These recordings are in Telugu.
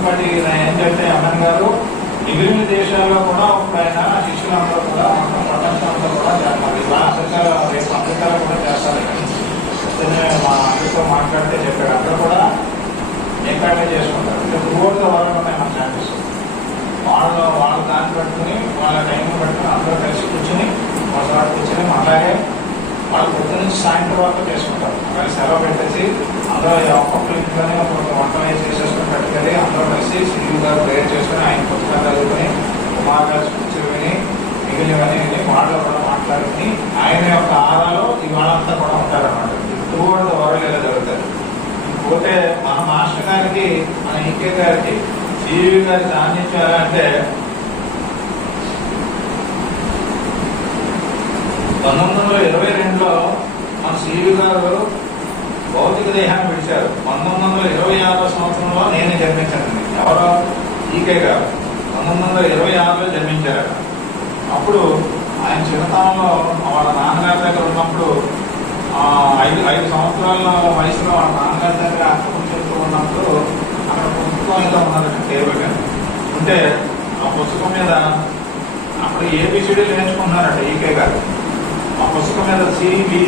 ఆయన బట్టి ఏంటంటే అమ్మన్ గారు మిగిలిన దేశాల్లో కూడా ఒక ఆయన అంతా కూడా మొత్తం ప్రపంచంలో కూడా చేస్తారు. ఇలా అమెరికా రేపు అమెరికాలో కూడా చేస్తారు. కానీ మా అందరితో మాట్లాడితే చెప్పాడు. అందరూ కూడా ఎక్కడ చేసుకుంటారు. అంటే గురువుగా వాళ్ళు ఉన్నాయి మన ఛాన్సెస్ వాళ్ళు వాళ్ళ దాన్ని పట్టుకుని వాళ్ళ టైం పట్టుకుని అందరూ కలిసి కూర్చుని ఒకసారి కూర్చొని అలాగే వాళ్ళు పొద్దున్న నుంచి సాయంత్రం వరకు చేసుకుంటారు కానీ సెలవు పెట్టేసి అందరూ ఒక్కొక్క ఇంట్లోనే ఒక్కొక్క వంటలు వేసి చేసేసుకుని పెట్టుకెళ్ళి అందరూ కలిసి శ్రీవు గారు ప్రేయర్ చేసుకుని ఆయన పుస్తకాలు చదువుకుని కుమార్ గారు కూర్చొని మిగిలినవన్నీ విని వాళ్ళు కూడా మాట్లాడుకుని ఆయన యొక్క ఆరాలో ఇవాళంతా కూడా ఉంటారన్నమాట. టూ కూడా వరల్డ్ ఇలా జరుగుతారు పోతే మన మాస్టర్ గారికి మన ఇంకే గారికి శ్రీవి గారి సాన్నిధ్యం అంటే పంతొమ్మిది వందల మన గారు భౌతిక దేహాన్ని విడిచారు పంతొమ్మిది వందల ఇరవై ఆరో సంవత్సరంలో నేను జన్మించానండి. ఎవరో ఈకే గారు పంతొమ్మిది వందల ఇరవై ఆరులో జన్మించారు అప్పుడు ఆయన చిన్నతనంలో వాళ్ళ నాన్నగారి దగ్గర ఉన్నప్పుడు ఐదు ఐదు సంవత్సరాల వయసులో వాళ్ళ నాన్నగారి దగ్గర అర్థం చెప్తూ ఉన్నప్పుడు అక్కడ పుస్తకం ఏదో ఉన్నదండి టేబుల్ ఉంటే ఆ పుస్తకం మీద అప్పుడు ఏబిసిడీలు నేర్చుకున్నారంట ఈకే గారు. ఆ పుస్తకం మీద సిబివి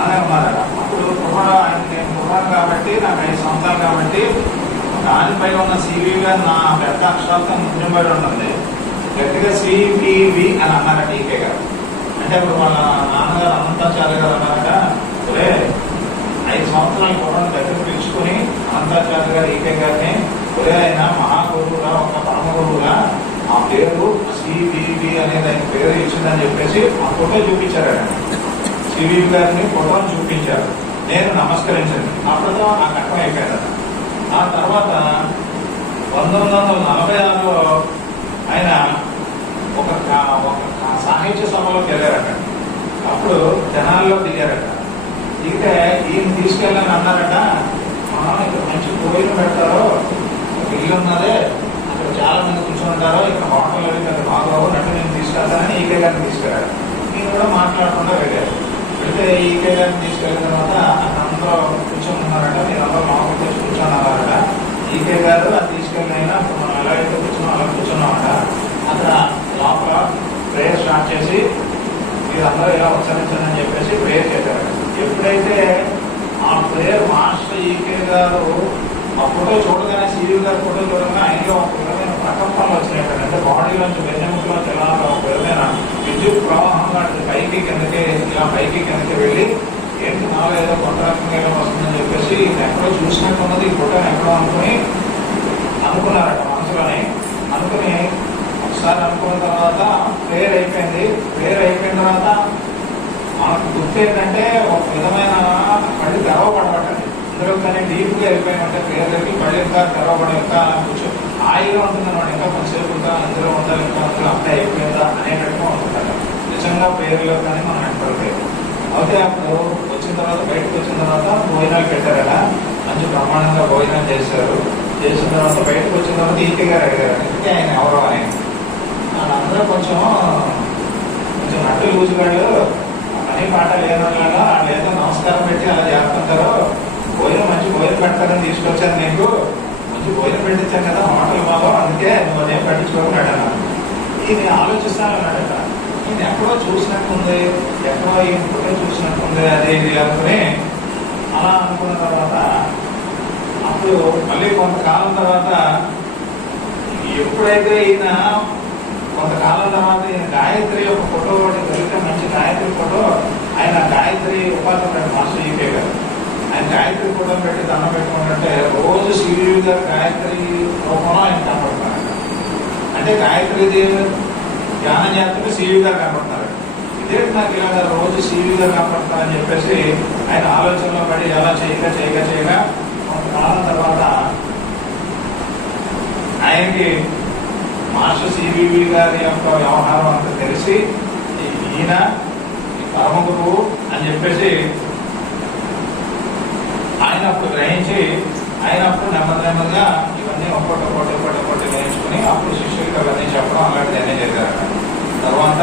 అనే ఉన్నారట అప్పుడు కుర్రాడు ఆయన నేను కుర్రాడు కాబట్టి నాకు ఐదు సంవత్సరాలు కాబట్టి దానిపై ఉన్న సిబి నా పెద్ద అక్షరాలతో ముద్రింపడి ఉంటుంది గట్టిగా సిబివి అని అన్నారట ఈకే గారు? అంటే ఇప్పుడు వాళ్ళ నాన్నగారు అనంతాచార్య గారు అన్నారట ఒరే ఐదు సంవత్సరాల కుర్రాడు దగ్గర పిలుచుకుని అనంతాచార్య గారు ఈకే గారిని ఒరే ఆయన మహాగురువుగా ఒక పరమ గురువుగా ఆ పేరు సిబివి అనేది ఆయన పేరు ఇచ్చిందని చెప్పేసి ఆ ఫోటో చూపించారు ఆయన. సిబివి గారిని ఫోటోని చూపించారు. నేను నమస్కరించాను అప్పటితో ఆ కట్టం ఆ తర్వాత పంతొమ్మిది వందల నలభై ఆరులో ఆయన ఒక ఒక సాహిత్య సభలోకి వెళ్ళారట. అప్పుడు జనాల్లో దిగారట. దిగితే ఈయన తీసుకెళ్ళని అన్నారట. "ఆ, ఇక్కడ మంచి కోయిలు పెడతారు ఒక ఇల్లు ఉన్నదే చాలా మంది కూర్చొని ఇక్కడ హోటల్ అవి పెద్ద బాగోవు నన్ను నేను తీసుకెళ్తానని ఈకే గారిని తీసుకెళ్ళాడు నేను కూడా మాట్లాడకుండా వెళ్ళారు వెళ్తే ఈకే గారిని తీసుకెళ్ళిన తర్వాత అందరూ కూర్చొని ఉన్నారట మీరు అందరూ లోపలికి వచ్చి కూర్చున్నారట. ఈకే గారు అది తీసుకెళ్ళిన మనం ఎలా అయితే కూర్చున్నాం అలా కూర్చున్నామట. అక్కడ లోపల ప్రేయర్ స్టార్ట్ చేసి మీరందరూ ఇలా ఉచ్చరించండి చెప్పేసి ప్రేయర్ చేశారు. ఎప్పుడైతే ఆ ప్రేయర్ మాస్టర్ ఈకే గారు ఆ ఫోటో చూడగానే సీరియల్ గారి ఫోటో చూడగానే ఆయనలో ఒక విధమైన ప్రకంపనలు వచ్చినాయి అంటే బాడీలోంచి వెన్నెముకలోంచి ఎలా ఒక విధమైన విద్యుత్ ప్రవాహం లాంటి పైకి కిందకి ఇలా పైకి కిందకి వెళ్ళి ఏంటి నాలో ఏదో కొత్త రకంగా వస్తుందని చెప్పేసి ఎక్కడో చూసినట్టున్నది ఈ ఫోటో ఎక్కడో అనుకుని అనుకున్నారట మనసులోనే. అనుకుని ఒకసారి అనుకున్న తర్వాత ప్రేయర్ అయిపోయింది. ప్రేయర్ అయిపోయిన తర్వాత గుర్తు ఏంటంటే ఒక విధమైన కళ్ళు తెరవబడబట్టండి ఇందులో కానీ డీప్గా వెళ్ళిపోయామంటే పేదలకి కళ్ళు ఇంకా తెరవబడ ఇంకా కొంచెం హాయిగా ఉంటుంది అనమాట ఇంకా కొంతసేపు ఇంకా అందులో ఉండాలి ఇంకా అందులో అప్లై అయిపోయిందా అనేటట్టుగా ఉంటుందట. నిజంగా పేరులో కానీ మనం అయితే అప్పుడు వచ్చిన తర్వాత బయటకు వచ్చిన తర్వాత భోజనాలు పెట్టారట. మంచి బ్రహ్మాండంగా భోజనం చేశారు. చేసిన తర్వాత బయటకు వచ్చిన తర్వాత ఈకే గారు అడిగారు. ఇంకే ఆయన ఎవరో? అని. వాళ్ళందరూ కొంచెం కొంచెం నట్టు లూజుగాడు పని పాట లేదనలాగా వాళ్ళు ఏదో నమస్కారం పెట్టి అలా చేస్తుంటారు. భోజనం మంచి భోజనం పెడతారని తీసుకొచ్చాను నీకు మంచి భోజనం పెట్టించాను కదా హోటల్ బాబా అందుకే నువ్వు అదేం పట్టించుకోకున్నాడు అన్న ఈయన ఇది అన్నాడట చూసినట్టు ఎక్కడో చూసినట్టుంది ఎక్కడో ఈ ఫోటో చూసినట్టుంది అదే ఇది అనుకుని అలా అనుకున్న తర్వాత అప్పుడు మళ్ళీ కొంతకాలం తర్వాత ఎప్పుడైతే ఈయన కొంతకాలం తర్వాత ఈయన గాయత్రి యొక్క ఫోటో ఒకటి దొరికితే మంచి గాయత్రి ఫోటో ఆయన గాయత్రి ఉపాధ్యాయుడు మాస్టర్ ఈకే గారు. ఆయన గాయత్రి ఫోటో పెట్టి దండం పెట్టుకుంటే రోజు శ్రీదేవి గారు గాయత్రి రూపంలో ఆయన కనపడుతున్నారు. అంటే గాయత్రి దేవి ధ్యానం చేస్తుంటే శివుడి కనపడతారు. ఇదే ఇదేంటి నాకు ఇలాగ రోజు సీవిగా గారు కనపడతారని చెప్పేసి ఆయన ఆలోచనలో పడి ఎలా చేయగా చేయగా చేయగా కొంతకాలం తర్వాత ఆయనకి మాస్టర్ సివివి గారి యొక్క వ్యవహారం అంత తెలిసి ఈయన పరమ గురువు అని చెప్పేసి ఆయన అప్పుడు గ్రహించి ఆయన అప్పుడు నెమ్మది నెమ్మదిగా ఇవన్నీ ఒక్కొక్కటి ఒక్కొక్కటి ఒక్కొక్కటి ఒక్కొక్కటి అప్పుడు శిష్యులకి అవన్నీ చెప్పడం అలాంటివన్నీ చేశారట తర్వాత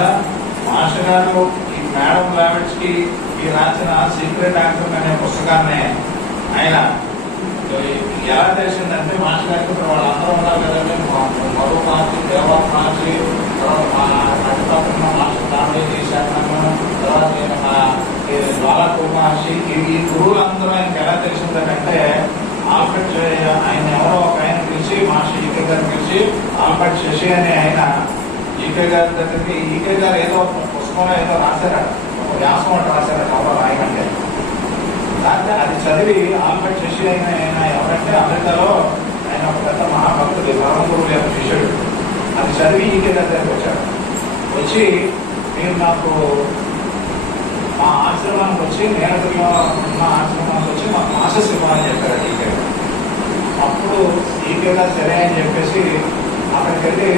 మాస్టర్ గారు ఈ మేడం లావెట్స్కి ఈ రాసిన సీక్రెట్ ఆన్సర్ అనే పుస్తకాన్ని ఆయన ఎలా తెలిసిందంటే మాస్టర్ గారికి ఇప్పుడు వాళ్ళందరూ ఉన్నారు కదండి మరో మార్చి దేవా మార్చి తర్వాత మా నటుపత్రిక మాస్టర్ కామెడీ చేశాను తర్వాత నేను మా ఈ జ్వాలా మహర్షి ఈ గురువులందరూ ఆయనకి ఎలా తెలిసిందంటే ఆల్ఫ్రెడ్ ఆయన ఎవరో ఒక ఆయన పిలిచి మాస్టర్ ఈకే గారు పిలిచి ఆల్ఫ్రెడ్ శశి అనే ఆయన ఈకే గారి దగ్గరికి ఈకే గారు ఏదో ఒక పుస్తకంలో ఏదో రాశారట ఒక వ్యాసం అంటే రాశారట ఎవరో రాయకంటే దాంట్లో అది చదివి ఆల్బర్ట్ శశి అయిన ఆయన ఎవరంటే అమెరికాలో ఆయన ఒక పెద్ద మహాభక్తుడు పరమగురువు యొక్క శిష్యుడు. అది చదివి ఈకే దగ్గరికి వచ్చాడు. వచ్చి మీరు నాకు మా ఆశ్రమానికి వచ్చి నేరదులో ఉన్న ఆశ్రమానికి వచ్చి ఇవ్వాలని చెప్పారు ఈకే అప్పుడు ఈకే సరే అని చెప్పేసి అక్కడికి వెళ్ళి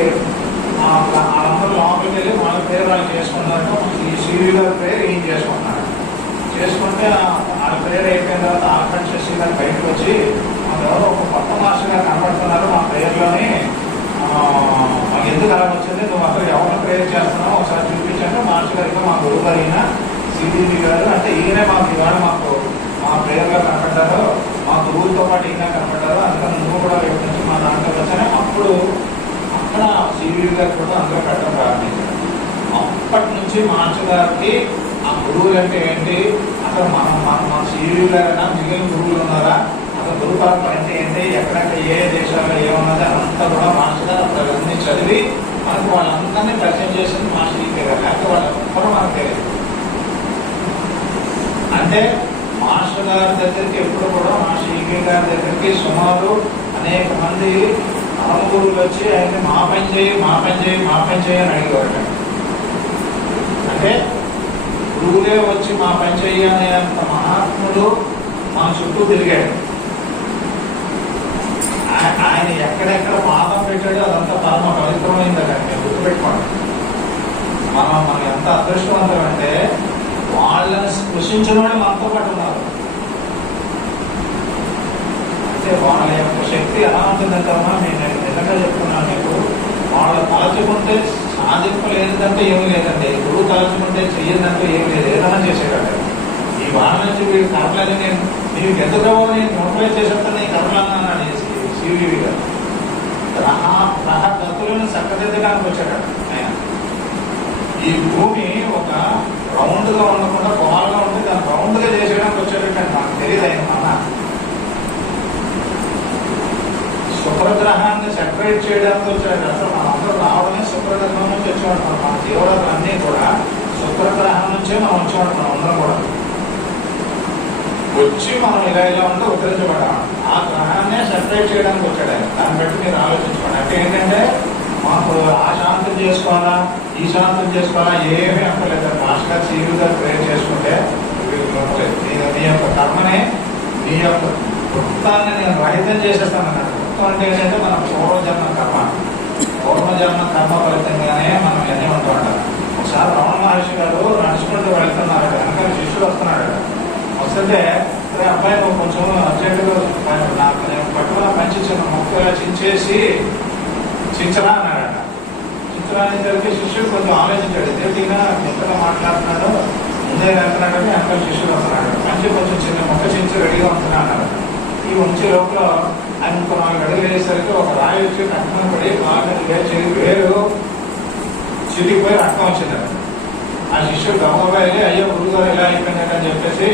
ఆ వాళ్ళందరూ లోపలికి వెళ్ళి వాళ్ళ పేరు వాళ్ళు చేసుకున్నారు. ఈ సివి గారి పేరు ఏం చేసుకుంటున్నారు. చేసుకుంటే వాళ్ళ పేరు అయిపోయిన తర్వాత ఆల్ఫ్రెడ్ శశి గారు బయటకు వచ్చి ఎవరో ఒక కొత్త మాస్టర్ గారు కనబడుతున్నారు మా పేరులోని. మాకు ఎందుకు అలా వచ్చింది? నువ్వు అసలు ఎవరు ప్రేయర్ చేస్తున్నావు ఒకసారి చూపించండి. మాస్టర్ గారికి మా గురువు గారు ఈయన సిబిబి గారు అంటే ఈయనే మాకు ఇవాళ మాకు మా ప్రేయర్గా కనపడ్డారు మా గురువుతో పాటు ఇంకా కనపడ్డారో అందుకని నువ్వు కూడా రేపు నుంచి మా దాంట్లో వచ్చానే అప్పుడు అక్కడ సిబిబి గారు కూడా అందులో పెట్టడం ప్రారంభించారు. అప్పటి నుంచి మాస్టర్ గారికి ఆ గురువులు అంటే ఏంటి? అసలు మనం మన మన సీఈఓ గారైనా మిగిలిన గురువులు ఉన్నారా? అసలు గురు పరంపర అంటే ఏంటి? ఎక్కడెక్కడ ఏ దేశాల్లో ఏమున్నది అంతా కూడా మాస్టర్ గారు అప్పుడు అవన్నీ చదివి మనకు వాళ్ళందరినీ పరిచయం చేసింది మాస్టర్ ఈకే గారు లేకపోతే వాళ్ళు మనకు తెలియదు. అంటే మాస్టర్ గారి దగ్గరికి ఎప్పుడు కూడా మాస్టర్ ఈకే గారి దగ్గరికి సుమారు అనేక మంది పరమ వచ్చి ఆయన మా పని చేయి మా పని చేయి మా పని చేయి అని అడిగేవాడు అంటే గురువులే వచ్చి మా పని చెయ్యనే అంత మహాత్ముడు మా చుట్టూ తిరిగాడు. ఆయన ఎక్కడెక్కడ పాదం పెట్టాడో అదంతా పరమ పవిత్రమైంది అక్కడ. గుర్తుపెట్టుకోండి. మనం మనం ఎంత అదృష్టవంతం అంటే వాళ్ళని స్పృశించిన వాళ్ళు మనతో పాటు ఉన్నారు. వాళ్ళ యొక్క శక్తి ఎలా ఉంటుందంటమ్మా నేను నిజంగా చెప్తున్నాను మీకు వాళ్ళు తలచుకుంటే సాధింపలేదంటే ఏమి లేదండి. గురువు తలచుకుంటే చెయ్యదంటే ఏమి లేదు. ఏదైనా చేసేవాడు. ఈ వారం నుంచి వీడు కర్మలని నేను నీకు ఎందుకు నేను నోటిఫై చేసేస్తాను నీ అనేసి సివివి గారు. రహా రహ గతులను చక్కదిద్దడానికి వచ్చాడు ఆయన. ఈ భూమి ఒక రౌండ్గా ఉండకుండా గోల్గా ఉంటే దాన్ని రౌండ్గా చేసేయడానికి వచ్చేటట్టు నాకు తెలియదు ఆయన మన సెపరేట్ చేయడానికి వచ్చాడు అసలు మనందరూ రావడమే శుభ్రగ్రహం నుంచి వచ్చేవాడు మన మన అన్నీ కూడా శుభ్రగ్రహం నుంచే మనం వచ్చేవాడు మనం అందరం కూడా. వచ్చి మనం ఇలా ఇలా ఉంటే ఉత్తరించబడ్డాం ఆ గ్రహాన్నే సెపరేట్ చేయడానికి వచ్చాడు ఆయన. దాన్ని బట్టి మీరు ఆలోచించుకోండి. అంటే ఏంటంటే మాకు ఆ శాంతం చేసుకోవాలా ఈ శాంతం చేసుకోవాలా ఏమీ అక్కర్లేదు. మాస్టర్ గారు ప్రేర్ చేసుకుంటే నేను నీ యొక్క కర్మనే నీ యొక్క వృత్తాన్ని నేను రహితం చేసేస్తాను వృత్తం అంటే ఏంటంటే మన పూర్వజన్మ కర్మ. పూర్వజన్మ కర్మ ఫలితంగానే మనం ఎన్ని ఉంటూ ఉంటాం ఒకసారి రమణ మహర్షి గారు నడుచుకుంటూ వెళ్తున్నారు. వెనకాల శిష్యుడు వస్తున్నాడు వస్తుంటే అరే అబ్బాయి నువ్వు కొంచెం అర్జెంటుగా నాకు నేను పట్టుకున్న పంచి చిన్న ముక్కు చించేసి చించనా అన్నాడట. చించరా అనేసరికి శిష్యుడు కొంచెం ఆలోచించాడు. దేవుడిగా ఎంతగా మాట్లాడుతున్నాడో ముందే వెళ్తున్నాడు అని శిష్యుడు వస్తున్నాడు మంచి కొంచెం చిన్న మొక్క చించి రెడీగా ఉంటున్నా అన్నాడు. ఈ ఉంచే లోపల ఆయన ఇంకో నాలుగు అడుగులు వేసేసరికి ఒక రాయి వచ్చి రక్తం పడి బాగా వేచి వేరు చిరిగిపోయి రక్తం వచ్చింది ఆ శిష్యుడు గమ్మగా వెళ్ళి అయ్యో గురుగారు ఎలా అయిపోయిందట అని చెప్పేసి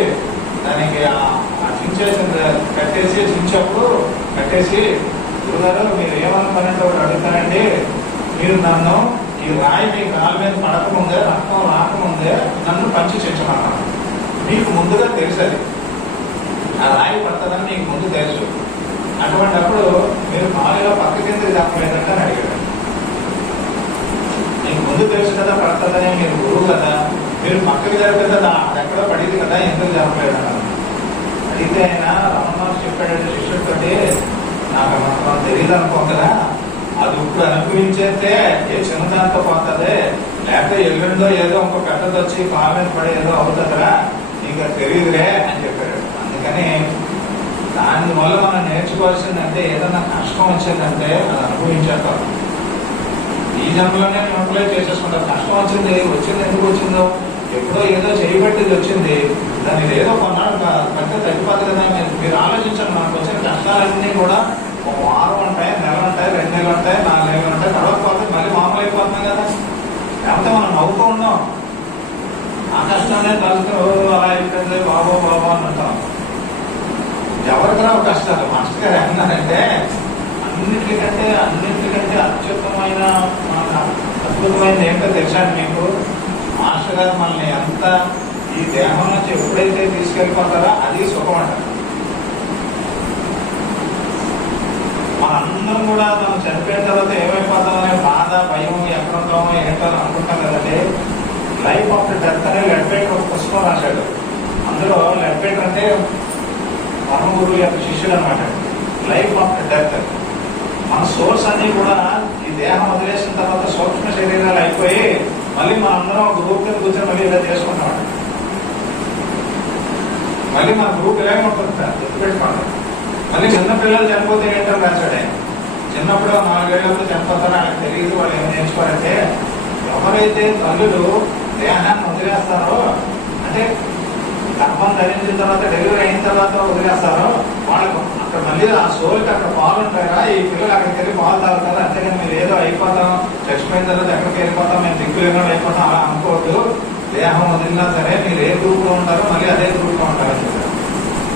దానికి ఆ- చించేసింది కట్టేసి చించప్పుడు కట్టేసి గురుగారు మీరు ఏమనుకున్నట్టు ఒకటి అడుగుతానండి మీరు నన్ను ఈ రాయి మీ కాలు మీద పడకముందే రక్తం రాకముందే నన్ను పంచి చించమన్నారు మీకు ముందుగా తెలుసది. ఆ రాయి పడుతుందని మీకు ముందు తెలుసు. అటువంటప్పుడు మీరు మామూలుగా పక్క కిందకి తప్పలేదంటే అని అడిగాడు మీకు ముందు తెలుసు కదా పడుతుందని మీరు గురువు కదా. మీరు పక్కకి జరగదు కదా ఎక్కడో పడింది కదా ఎందుకు జరగలేదు అన్నారు. అడిగితే ఆయన రమణ చెప్పాడు శిష్యుడితోటి నాకు మాత్రం తెలియదు అనుకో కదా అది ఇప్పుడు అనుభవించేస్తే ఏ చిన్నదాంతో పోతుంది. లేకపోతే ఎల్లుండో ఏదో ఇంకో పెద్దది వచ్చి కామెంట్ పడి ఏదో అవుతుందిరా. నీకు అది అని చెప్పాడు. అందుకని దాని వల్ల మనం నేర్చుకోవాల్సిందంటే ఏదన్నా కష్టం వచ్చిందంటే అది అనుభవించాక ఈ జన్మలోనే మేము అప్లై చేసేసుకుంటాం. కష్టం వచ్చింది వచ్చింది ఎందుకు వచ్చిందో? ఎప్పుడో ఏదో చేయబట్టేది వచ్చింది. దాన్ని ఏదో కొన్నాడు కంటే తగ్గిపోతుంది కదా మీరు మీరు ఆలోచించండి మనకు వచ్చిన కష్టాలన్నీ కూడా ఒక వారం ఉంటాయి నెల ఉంటాయి రెండు నెలలు ఉంటాయి నాలుగు నెలలు ఉంటాయి తర్వాత పోతే మళ్ళీ మామూలు అయిపోతున్నాం కదా. లేకపోతే మనం నవ్వుతూ ఉన్నాం ఆ కష్టాన్ని తలుచుకుని అలా అయిపోయింది బాబో బాబో అని అంటాం. ఎవరికి రావు కష్టాలు? మాస్టర్ గారు ఏమన్నారంటే అన్నిటికంటే అన్నిటికంటే అత్యుత్తమైన మన అద్భుతమైనది ఏంటో తెలుసా మీకు? మాస్టర్ గారు మనల్ని ఎంత ఈ దేహం నుంచి ఎప్పుడైతే తీసుకెళ్ళిపోతారో అది సుఖం అంట మనందరం కూడా తను చనిపోయిన తర్వాత ఏమైపోతామనే బాధ భయం ఎక్కడ ఏంటో అనుకుంటాం కదండి. లైఫ్ ఆఫ్ డెత్ అనే లెడ్బేటర్ ఒక పుస్తకం రాశాడు. అందులో లెడ్బేటర్ అంటే పరమ గురువు యొక్క శిష్యుడు అనమాట లైఫ్ ఆఫ్ డెత్ మన సోర్స్ అన్ని కూడా ఈ దేహం వదిలేసిన తర్వాత సూక్ష్మ శరీరాలు అయిపోయి మళ్ళీ మన అందరం ఒక గ్రూప్ కింద కూర్చొని మళ్ళీ ఇలా చేసుకుంటాం మళ్ళీ మన గ్రూప్ ఇలాగే ఉంటుంది సార్. గుర్తుపెట్టుకోండి మళ్ళీ చిన్న పిల్లలు చనిపోతే ఏంటో రాశాడు ఆయన చిన్నప్పుడు నాలుగేళ్ళప్పుడు చనిపోతారో ఆయనకు తెలియదు వాళ్ళు ఏం నేర్చుకోవాలంటే ఎవరైతే తల్లులు దేహాన్ని వదిలేస్తారో అంటే గర్భం ధరించిన తర్వాత డెలివరీ అయిన తర్వాత వదిలేస్తారో వాళ్ళకు అక్కడ మళ్ళీ ఆ సోల్కి అక్కడ పాలు ఉంటారా ఈ పిల్లలు అక్కడికి వెళ్ళి పాలు తాగుతారు? అంతేగాని మీరు ఏదో అయిపోతాం చచ్చిపోయిన తర్వాత ఎక్కడికి వెళ్ళిపోతాం మేము దిక్కులేనో అయిపోతాం అలా అనుకోవద్దు. దేహం వదిలినా సరే మీరు ఏ గ్రూప్లో ఉంటారో మళ్ళీ అదే గ్రూప్లో ఉంటారని ఉంటారు చెప్పారు.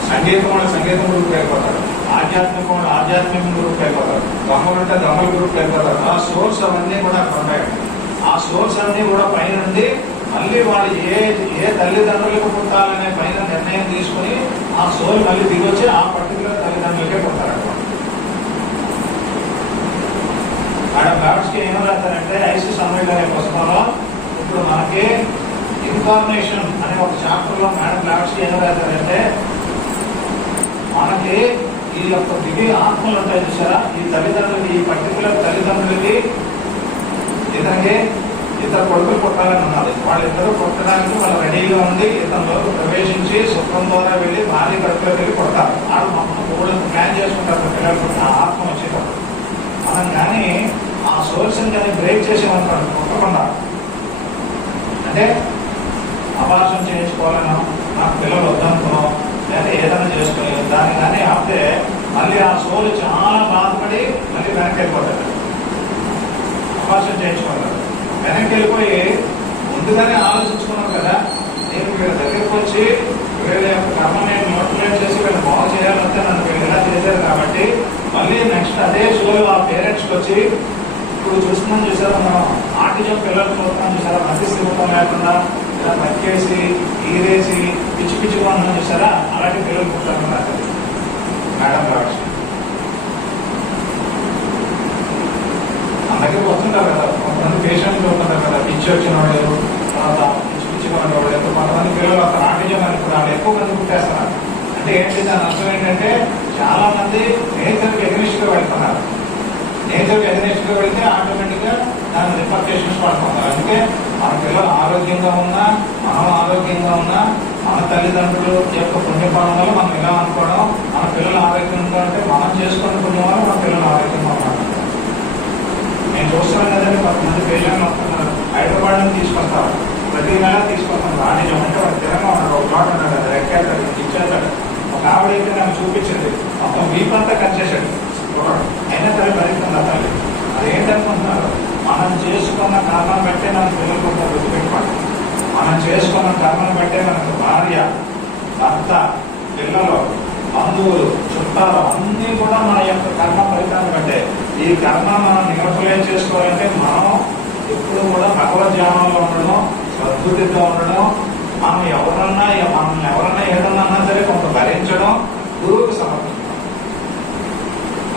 సంగీతం వాళ్ళు సంగీతం గ్రూప్ వెళ్ళిపోతారు ఆధ్యాత్మికం ఆధ్యాత్మిక గ్రూప్ అయిపోతారు దొంగలు ఉంటే దొంగల గ్రూప్ అయిపోతారు ఆ సోర్స్ అవన్నీ కూడా అక్కడ ఉన్నాయి. ఆ సోర్స్ అన్నీ కూడా పైన మళ్ళీ వాళ్ళు ఏ ఏ తల్లిదండ్రులకు పుట్టాలనే పైన నిర్ణయం తీసుకుని ఆ సోల్ మళ్ళీ దిగొచ్చి ఆ పర్టికులర్ తల్లిదండ్రులకే పుట్టారు మేడం గాడ్స్కి ఏం రాస్తారంటే ఐసి సమ్మిట్ అనే పుస్తకంలో ఇప్పుడు మనకి ఇన్ఫర్మేషన్ అనే ఒక చాప్టర్లో మేడం గాడ్స్కి ఏం రాస్తారంటే మనకి ఈ యొక్క దిగి ఆత్మలు ఉంటాయి చూసారా? ఈ తల్లిదండ్రులకి ఈ పర్టికులర్ తల్లిదండ్రులకి ఇతనికి ఇద్దరు కొడుకులు పుట్టాలని ఉన్నది వాళ్ళిద్దరూ పుట్టడానికి వాళ్ళు రెడీగా ఉండి ఇతనిలోకి ప్రవేశించి సుఖం ద్వారా వెళ్ళి భార్య కడుపులోకి వెళ్ళి పుడతారు. వాళ్ళు మొత్తం మూడు ప్లాన్ చేసుకుంటారు పిల్లలు పుట్టిన ఆత్మ వచ్చేటప్పుడు. మనం కానీ ఆ సోర్స్ని కానీ బ్రేక్ చేసేమనుకోండి పుట్టకుండా అంటే అభాషణ చేయించుకోవాలనో నాకు పిల్లలు వద్దనుకున్నాం లేదా ఏదైనా చేసుకుని దాన్ని కానీ ఆపితే మళ్ళీ ఆ సోలు చాలా బాధపడి మళ్ళీ వెనక్కి వెళ్ళిపోతాడు. అభాషణ చేయించుకుంటాడు. వెనక్కి వెళ్ళిపోయి ముందుగానే ఆలోచించుకున్నాం కదా నేను వీళ్ళ దగ్గరికి వచ్చి వీళ్ళ యొక్క కర్మ నేను మోటివేట్ చేసి వీళ్ళు బాగు చేయాలంటే నన్ను వీళ్ళు ఇలా చేశారు కాబట్టి మళ్ళీ నెక్స్ట్ అదే షోలో ఆ పేరెంట్స్కి వచ్చి ఇప్పుడు చూస్తున్నాం చూసారా మనం ఆర్టిజం పిల్లలు చూస్తున్నాం చూసారా మంచి స్థిమితం లేకుండా నక్కేసి ఈరేసి పిచ్చి పిచ్చిగా ఉన్నాం చూసారా అలాంటి పిల్లలు పుట్టారు నాకు మేడం కావచ్చు అందరికీ వస్తుంటారు కదా. కొంతమంది పేషెంట్లు ఉంటుంటారు కదా. పిచ్చి వచ్చిన వాళ్ళు తర్వాత పిచ్చి పిచ్చిగా ఉన్నవాళ్ళు ఎంత కొంతమంది పిల్లలు అక్కడ ఆర్టిజం అని వాళ్ళు ఎక్కువ మంది పుట్టేస్తున్నారు. అంటే ఏంటి దాని అర్థం ఏంటంటే చాలా మంది నేచర్కి ఎగ్నిస్ట్గా వెళ్తున్నారు. నేచర్కి ఎగ్నిస్ట్గా వెళ్తే ఆటోమేటిక్గా దాని రిపర్కేషన్స్ పడుతున్నారు అందుకే మన పిల్లలు ఆరోగ్యంగా ఉన్నా మనం ఆరోగ్యంగా ఉన్నా మన తల్లిదండ్రులు యొక్క పుణ్యపాలన వల్ల మనం ఇలా అనుకోవడం మన పిల్లలు ఆరోగ్యంగా ఉంటే మనం చేసుకున్న పుణ్యం వల్ల మన పిల్లలు ఆరోగ్యంగా ఉన్నారు నేను చూస్తున్నాను కదండి కొంతమంది పేషెంట్లు వస్తున్నారు. హైదరాబాద్ నుంచి తీసుకొస్తారు. ప్రతి నెల తీసుకొస్తాను రాణిజం అంటే వాడు స్థిరంగా ఉన్నాడు ఒక చోట ఉన్నాడు అది ఎక్కేస్తాడు ఇచ్చేస్తాడు. ఒక ఆవిడ అయితే నాకు చూపించింది. మొత్తం వీప్ అంతా చేశాడు. అయినా సరే భరిస్తుంది అతను తల్లి? అది ఏంటనుకుంటున్నారు మనం చేసుకున్న కారణం మన పిల్లలకు గుర్తుపెట్టుకోండి మనం చేసుకున్న కర్మను బట్టే మనకు భార్య భర్త పిల్లలు బంధువులు చుట్టాలు అన్నీ కూడా మన యొక్క కర్మ ఫలితాన్ని బట్టే. ఈ కర్మ మనం నిరసలేం చేసుకోవాలంటే మనం ఎప్పుడు కూడా భగవద్ధ్యానంలో ఉండడం సద్బుద్ధితో ఉండడం మనం ఎవరన్నా మనం ఎవరన్నా ఏదన్నా సరే కొంత భరించడం గురువుకు సమర్పించడం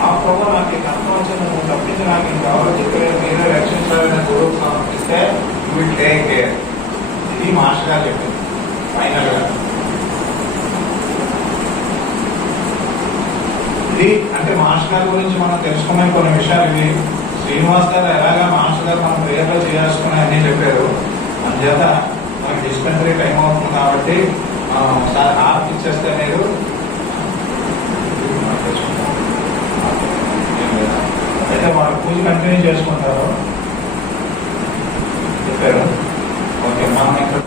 ఆ ప్రభు నాకు ఈ కష్టం వచ్చి నువ్వు తప్పించి నాకు ఇంకా చెప్పలేదు మీరే రక్షించాలని గురువుకు సమర్పిస్తే విల్ టేక్ కేర్ ఇది మాస్టర్ గారు చెప్పింది. ఫైనల్గా. ఇది అంటే మాస్టర్ గారి గురించి మనం తెలుసుకున్న కొన్ని విషయాలు ఇవి. శ్రీనివాస్ గారు ఎలాగా మాస్టర్ గారు మనం ప్రేయర్లో చేయాల్సుకున్నాయని చెప్పారు. అందుచేత మనకి డిస్పెన్సరీ టైం అవుతుంది కాబట్టి ఆ, ఇచ్చేస్తే మీరు मार्कूल कंटिन्यू चेस मंडा रहो ये पेरो ओके माँ ने कर